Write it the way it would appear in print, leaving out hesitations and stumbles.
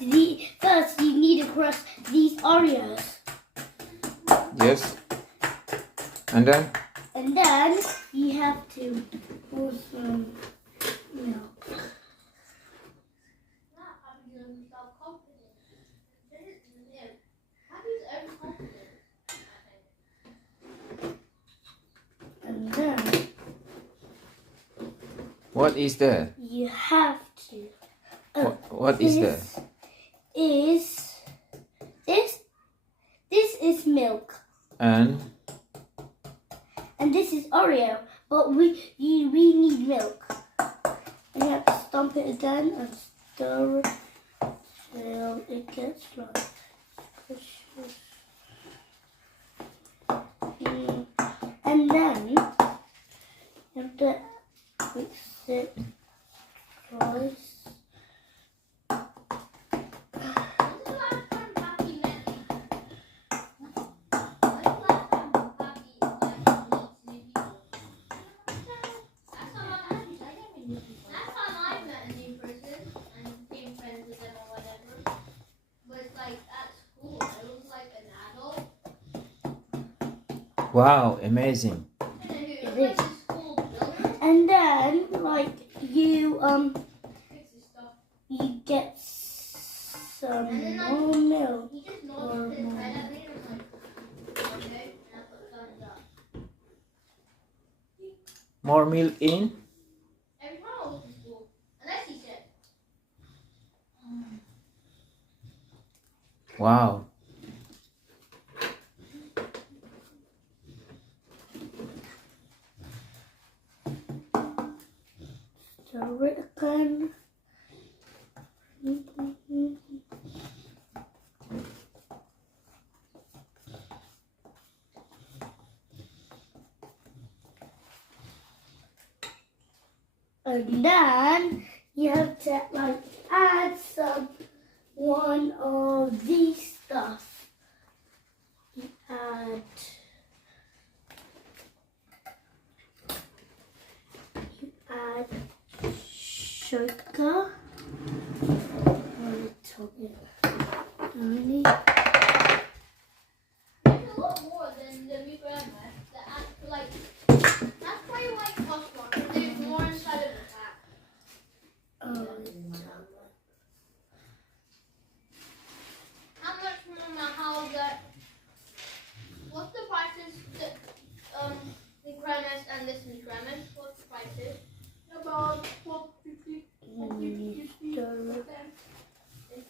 first you need to crush these Oreos. Yes. And then? And then you have to pour some milk. And then What is that? you have to. What is that? This is milk. And this is Oreo, but we need milk. And you have to stomp it again and stir it till it gets like squishy. And then you have to mix it twice. wow, amazing. It is. And then like you get some more milk or more. More milk in? Wow. Stir it again. And then you have to like add some one of these stuff. You add sugar. A little bit.